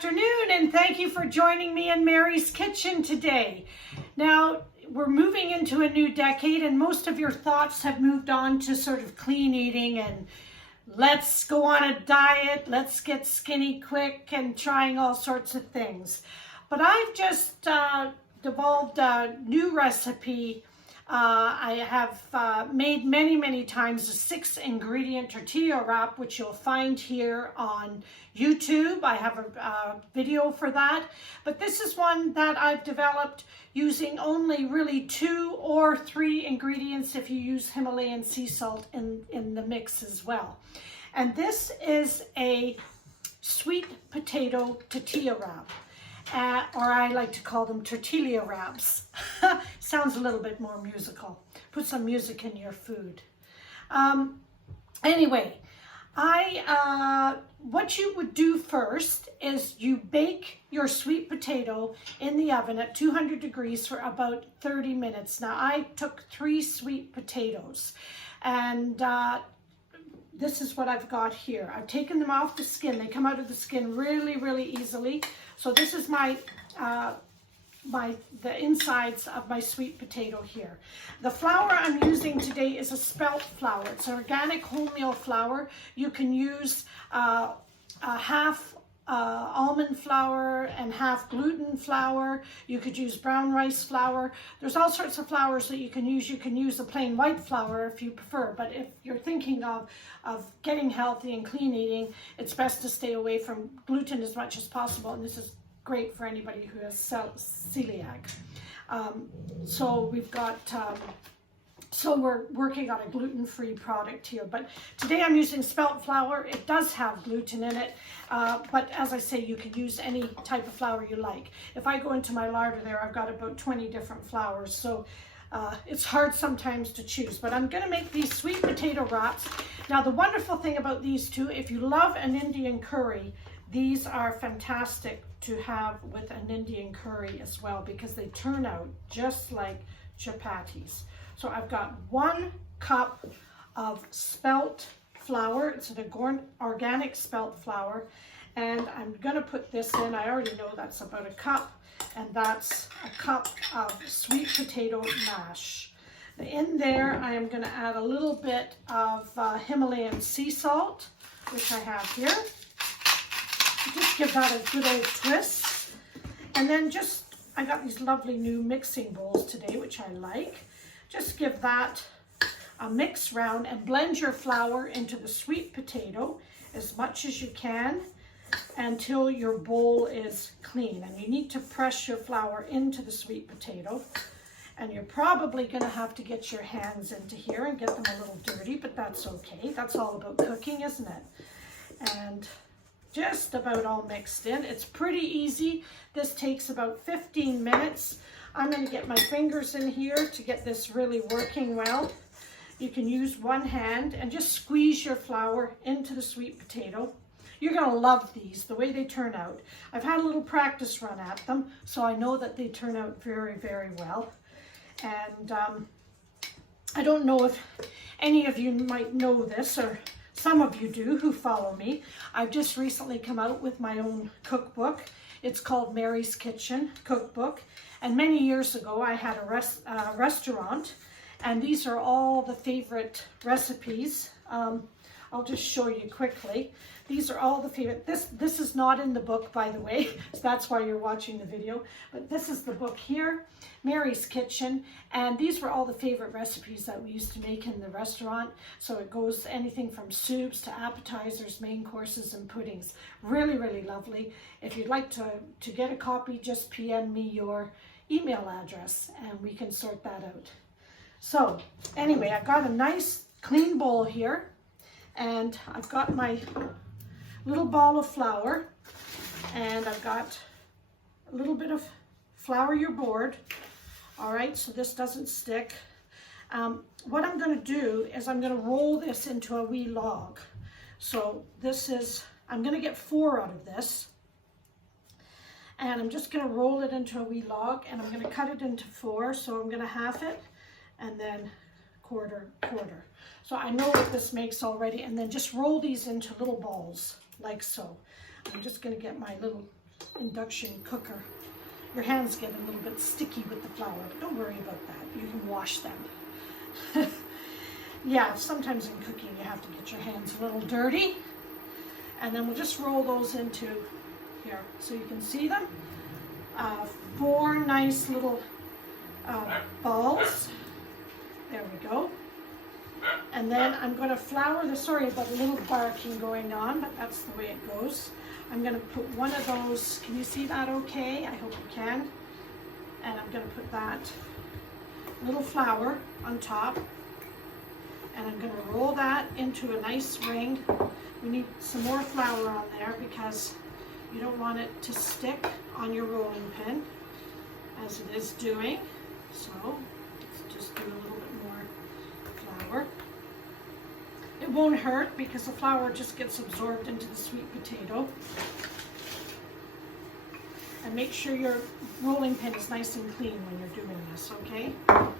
afternoon, and thank you for joining me in Mary's Kitchen today. Now, we're moving into a new decade, and most of your thoughts have moved on to sort of clean eating and let's go on a diet, let's get skinny quick, and trying all sorts of things. But I've just developed a new recipe. I have made many times a 6-ingredient tortilla wrap, which you'll find here on YouTube. I have a video for that, but this is one that I've developed using only really 2 or 3 ingredients if you use Himalayan sea salt in the mix as well. And this is a sweet potato tortilla wrap. Or I like to call them tortilla wraps. Sounds a little bit more musical. Put some music in your food. Anyway, what you would do first is you bake your sweet potato in the oven at 200 degrees for about 30 minutes. Now, I took 3 sweet potatoes, and this is what I've got here. I've taken them off the skin. They come out of the skin really easily. So this is the insides of my sweet potato here. The flour I'm using today is a spelt flour. It's an organic wholemeal flour. You can use half almond flour and half gluten flour. You could use brown rice flour. There's all sorts of flours that you can use. You can use a plain white flour if you prefer, but if you're thinking of getting healthy and clean eating, it's best to stay away from gluten as much as possible, and this is great for anybody who has celiac. So we've got so we're working on a gluten-free product here, but today I'm using spelt flour. It does have gluten in it, but as I say, you can use any type of flour you like. If I go into my larder there, I've got about 20 different flours, so it's hard sometimes to choose, but I'm going to make these sweet potato wraps. Now, the wonderful thing about these two, if you love an Indian curry, these are fantastic to have with an Indian curry as well, because they turn out just like chapatis. So I've got 1 cup of spelt flour. It's an organic spelt flour, and I'm going to put this in. I already know that's about a cup, and that's a cup of sweet potato mash. In there, I am going to add a little bit of Himalayan sea salt, which I have here. Just give that a good old twist. And then I got these lovely new mixing bowls today, which I like. Just give that a mix round and blend your flour into the sweet potato as much as you can until your bowl is clean. And you need to press your flour into the sweet potato. And you're probably going to have to get your hands into here and get them a little dirty, but that's okay. That's all about cooking, isn't it? And just about all mixed in. It's pretty easy. This takes about 15 minutes. I'm going to get my fingers in here to get this really working well. You can use one hand and just squeeze your flour into the sweet potato. You're going to love these, the way they turn out. I've had a little practice run at them, so I know that they turn out very well. And I don't know if any of you might know this, or some of you do who follow me. I've just recently come out with my own cookbook. It's called Mary's Kitchen Cookbook. And many years ago, I had a restaurant, and these are all the favorite recipes. I'll just show you quickly. These are all the favorite. This is not in the book, by the way, so that's why you're watching the video. But this is the book here, Mary's Kitchen, and these were all the favorite recipes that we used to make in the restaurant. So it goes anything from soups to appetizers, main courses, and puddings. Really lovely. If you'd like to get a copy, just PM me your email address and we can sort that out. So anyway, I've got a nice clean bowl here, and I've got my little ball of flour, and I've got a little bit of flour your board. All right, so this doesn't stick. What I'm going to do is I'm going to roll this into a wee log. So I'm going to get 4 out of this, and I'm just going to roll it into a wee log, and I'm going to cut it into 4. So I'm going to half it and then quarter. So I know what this makes already, and then just roll these into little balls like so. I'm just going to get my little induction cooker, your hands get a little bit sticky with the flour, but don't worry about that. You can wash them. Yeah, sometimes in cooking you have to get your hands a little dirty. And then we'll just roll those into here so you can see them. 4 nice little balls. There we go. And then I'm going to flour the, sorry about a little barking going on, but that's the way it goes. I'm going to put one of those, can you see that okay? I hope you can. And I'm going to put that little flour on top. And I'm going to roll that into a nice ring. We need some more flour on there because you don't want it to stick on your rolling pin as it is doing. So let's just do a little bit more flour. It won't hurt because the flour just gets absorbed into the sweet potato. And make sure your rolling pin is nice and clean when you're doing this, okay? I'm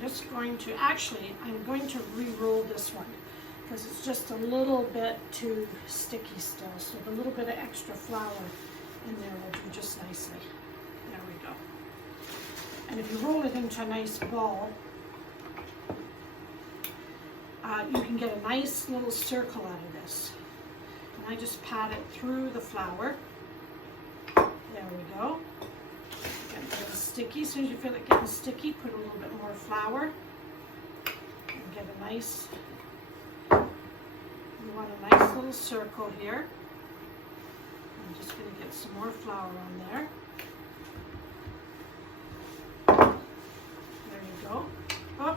just going to, actually, I'm going to re-roll this one because it's just a little bit too sticky still. So the little bit of extra flour in there will do just nicely. There we go. And if you roll it into a nice ball, you can get a nice little circle out of this. And I just pat it through the flour. There we go. Getting a little sticky. As soon as you feel it getting sticky, put a little bit more flour. And get a nice, you want a nice little circle here. I'm just going to get some more flour on there. There you go. Oh.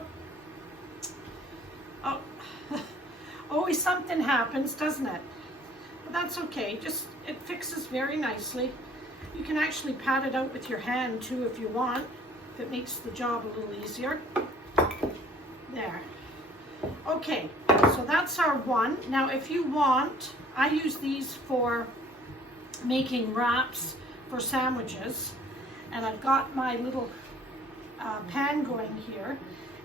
Oh. Always something happens, doesn't it? But that's okay. Just, it fixes very nicely. You can actually pat it out with your hand too if you want, if it makes the job a little easier. There. Okay, so that's our one. Now if you want, I use these for making wraps for sandwiches. And I've got my little pan going here.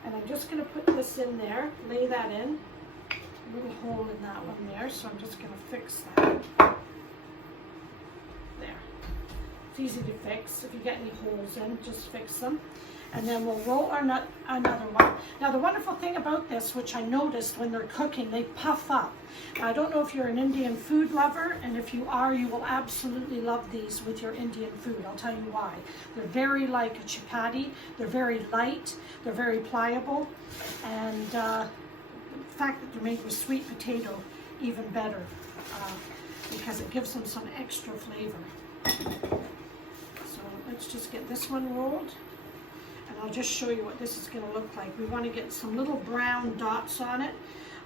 And I'm just going to put this in there, lay that in. A little hole in that one there, so I'm just going to fix that. There. It's easy to fix. If you get any holes in, just fix them. And then we'll roll another one. Now the wonderful thing about this, which I noticed when they're cooking, they puff up. Now, I don't know if you're an Indian food lover, and if you are, you will absolutely love these with your Indian food. I'll tell you why. They're very like a chapati. They're very light. They're very pliable. And the fact that they're made with sweet potato, even better, because it gives them some extra flavor. So let's just get this one rolled. And I'll just show you what this is going to look like. We want to get some little brown dots on it.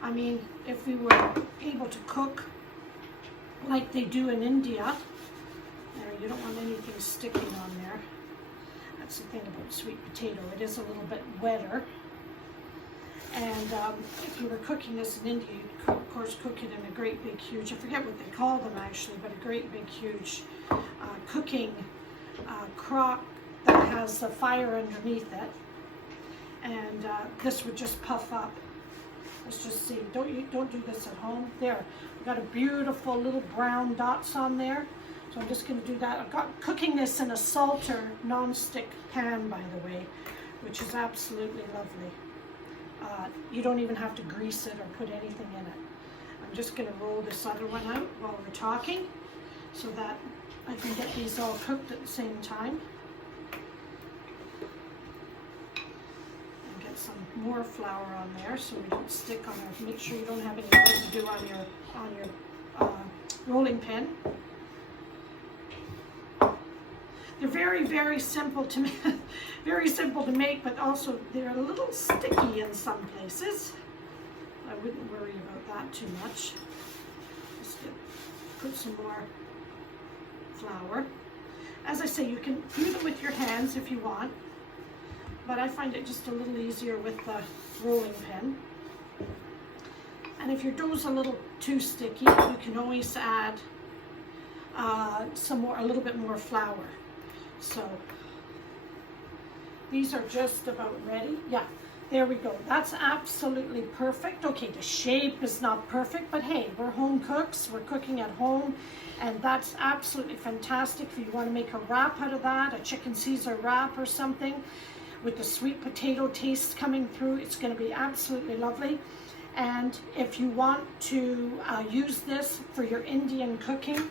I mean, if we were able to cook like they do in India, there, you don't want anything sticking on there. That's the thing about sweet potato. It is a little bit wetter. And if you were cooking this in India, you'd of course cook it in a great big huge, I forget what they call them actually, but a great big huge cooking crock that has the fire underneath it, and this would just puff up. Let's just see. Don't do this at home. There, we've got a beautiful little brown dots on there. So I'm just going to do that. I've got cooking this in a salter non-stick pan, by the way, which is absolutely lovely. You don't even have to grease it or put anything in it. I'm just going to roll this other one out while we're talking, so that I can get these all cooked at the same time. Some more flour on there so we don't stick on our, make sure you don't have any residue on your rolling pin. They're very, very simple to make, very simple to make, but also they're a little sticky in some places. I wouldn't worry about that too much. Just put some more flour. As I say, you can do them with your hands if you want, but I find it just a little easier with the rolling pin. And if your dough's a little too sticky, you can always add a little bit more flour. So these are just about ready. Yeah, There we go. That's absolutely perfect. Okay, the shape is not perfect, but hey, we're home cooks. We're cooking at home, and that's absolutely fantastic. If you want to make a wrap out of that, a chicken Caesar wrap or something, with the sweet potato taste coming through, it's going to be absolutely lovely. And if you want to use this for your Indian cooking,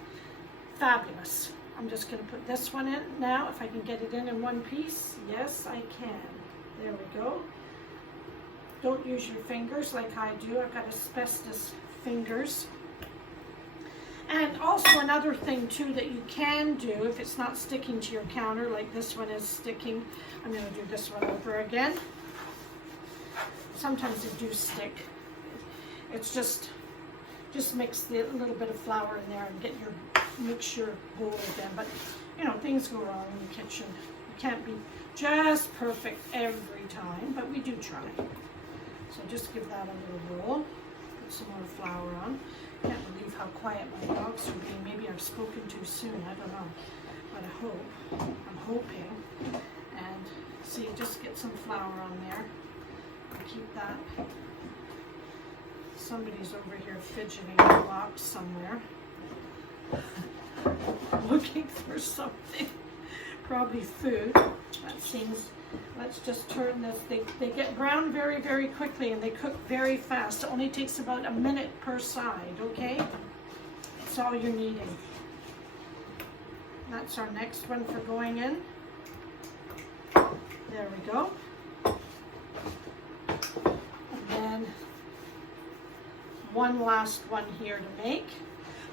fabulous. I'm just going to put this one in now, if I can get it in one piece. Yes, I can. There we go. Don't use your fingers like I do. I've got asbestos fingers. And also another thing too that you can do if it's not sticking to your counter, like this one is sticking. I'm going to do this one over again. Sometimes they do stick. It's just mix the little bit of flour in there and get your mixture bowl again. But you know, things go wrong in the kitchen. You can't be just perfect every time, but we do try. So just give that a little roll. Put some more flour on. Can't believe how quiet my dogs are being. Maybe I've spoken too soon. I don't know. But I hope. I'm hoping. And see, just get some flour on there. And keep that. Somebody's over here fidgeting in the box somewhere. Looking for something. Probably food. That seems. Let's just turn this. They get brown very, very quickly, and they cook very fast. It only takes about a minute per side, okay? That's all you're needing. That's our next one for going in. There we go. And then one last one here to make.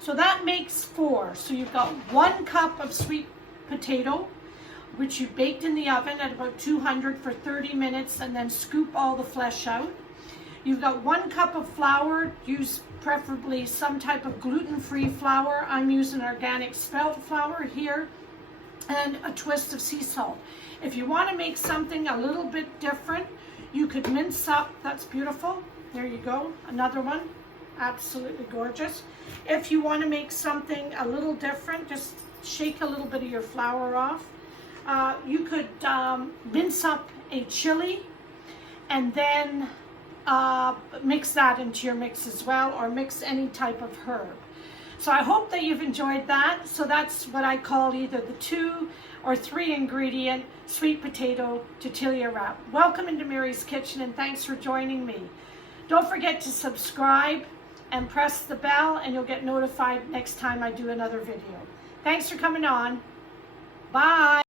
So that makes 4. So you've got 1 cup of sweet potato, which you baked in the oven at about 200 for 30 minutes, and then scoop all the flesh out. You've got 1 cup of flour. Use preferably some type of gluten-free flour. I'm using organic spelt flour here, and a twist of sea salt. If you want to make something a little bit different, you could mince up. That's beautiful. There you go. Another one. Absolutely gorgeous. If you want to make something a little different, just shake a little bit of your flour off. You could mince up a chili and then mix that into your mix as well, or mix any type of herb. So I hope that you've enjoyed that. So that's what I call either the 2 or 3 ingredient sweet potato tortilla wrap. Welcome into Mary's Kitchen, and thanks for joining me. Don't forget to subscribe and press the bell, and you'll get notified next time I do another video. Thanks for coming on. Bye.